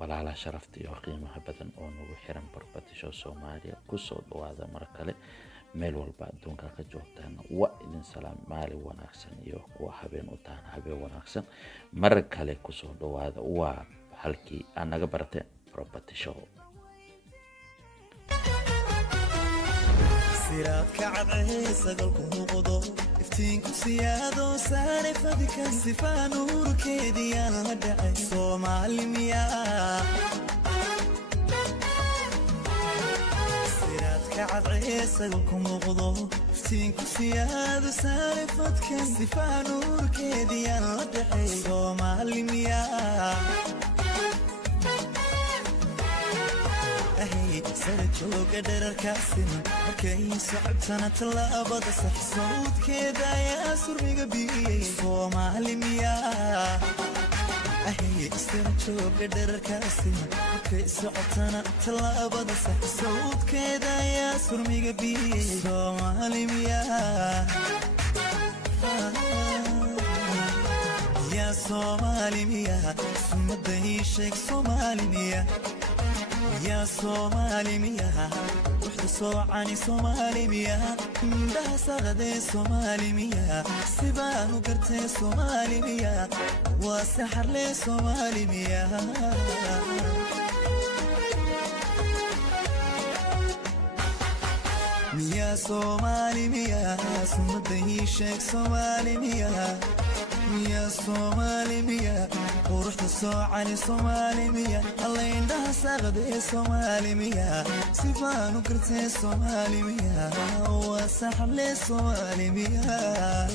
walaala sharafta iyo qiimaha badan oo nagu xiran Property Show Soomaaliya ku soo dhawaada mar kale meel walba adduunka ka joogtaan waa idin salaam maalin wanaagsan iyo kuwa habeen u tahan habeen wanaagsan mar kale ku soo dhawaada waa halkii aan naga bartay Property Show siraadka cadceesa dalku muuqdo iftiinku siyaado saare fadhika sifaa nuurkeedii aan la dhacay Soomaali miyaa siraadka cadceesa dalku muuqdo iftiinku siyaado saare fadhika sifaa nuurkeedii aan la dhacay Soomaali miyaa سرجوك دركاسنا كي صعبتنا تلابد صح صوت كذا يا سرمي قبي صومالي ميا سرجوك دركاسنا كي صعبتنا تلابد صح صوت كذا يا سرمي قبي صومالي ميا يا صومالي ميا سمدي شيك صومالي ميا يا صومالي ميا وحدة صوعاني صومالي ميا ده صغدي صومالي ميا سبان وقرتي صومالي ميا وسحر لي صومالي ميا ميا صومالي ميا سمدي شيك صومالي ميا يا صومالي ميا ورحت الصوعاني صومالي ميا الله يندها ساغدي صومالي ميا سيفان وكرتي صومالي ميا وسحر لي صومالي ميا